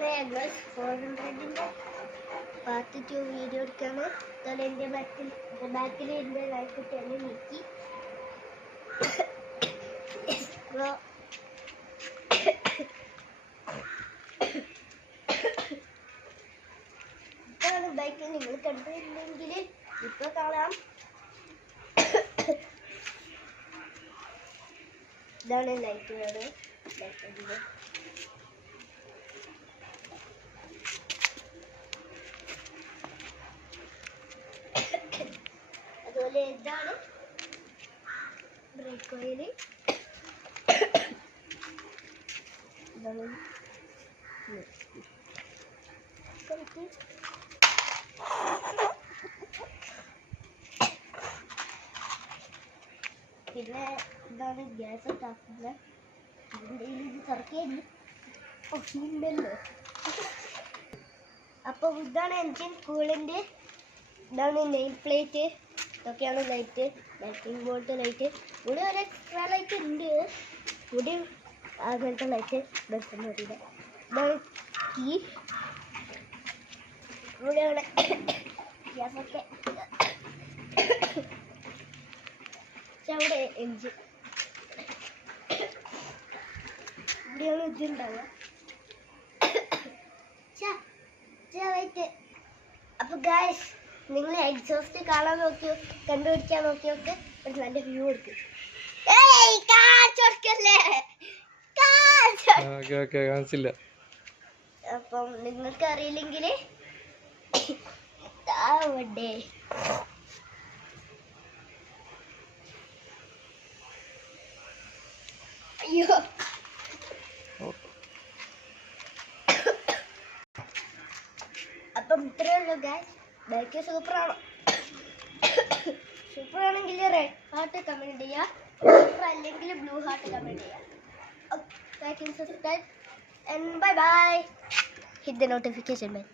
നമ്മളെ 400ന്റെ part 2 video എടുക്കാണ്. അതുപോലെ എൻ്റെ ബാക്കിൽ എൻ്റെ ലൈഫ് തന്നെ നീക്കി ഇതാണ് ബൈക്കിൽ നിങ്ങൾ കണ്ടിട്ടുണ്ടെങ്കിൽ ഇപ്പോൾ കാണാം. ഇതാണ് ലൈറ്റുകൾ. അതുപോലെ ഇതാണ് ബ്രേക്ക് ഓയിൽ. ഇതാണ് പിന്നെ ഇതാണ് ഗ്യാസ് ഇട്ടാക്കുന്നത്. അതിൻ്റെ ഇത് തുറക്കേണ്ടി ഉണ്ടല്ലോ. അപ്പോൾ ഇതാണ് എൻജിൻ കൂളിൻ്റെ. ഇതാണ് നെയിം പ്ലേറ്റ്. ഇതൊക്കെയാണ് ലൈറ്റ്, ലൈറ്റിംഗ് ബോർഡ് ലൈറ്റ്. ഇവിടെ ഒരു എക്സ്ട്രാ ലൈറ്റ് ഉണ്ട്. ഇവിടെ അങ്ങനത്തെ ലൈറ്റ് ബസ്സിൻ്റെ. ഇതാണ് കീ. ഇവിടെയാണ് ഗ്യാസൊക്കെ. അവിടെ എൻജിൻ. ഇവിടെയാണ് ഇതുണ്ടാവുക. അപ്പോൾ ഗായ്സ്, നിങ്ങൾ എക്സോസ്റ്റ് കാണാൻ നോക്കിയോ, കണ്ടുപിടിക്കാൻ നോക്കിയൊക്കെ ഒരു നല്ല വ്യൂ എടുക്കും. അപ്പം നിങ്ങൾക്ക് അറിയില്ലെങ്കിൽ അയ്യോ, അപ്പം ഇത്രയേ ഉള്ളൂ ഗായ്സ്. ബൈക്ക് സൂപ്പറാണോ? സൂപ്പറാണെങ്കിൽ റെഡ് ഹാർട്ട് കമൻറ്റ് ചെയ്യുക. സൂപ്പർ അല്ലെങ്കിൽ ബ്ലൂ ഹാർട്ട് കമൻറ്റ് ചെയ്യുക. Like and subscribe and bye bye. Hit the notification bell.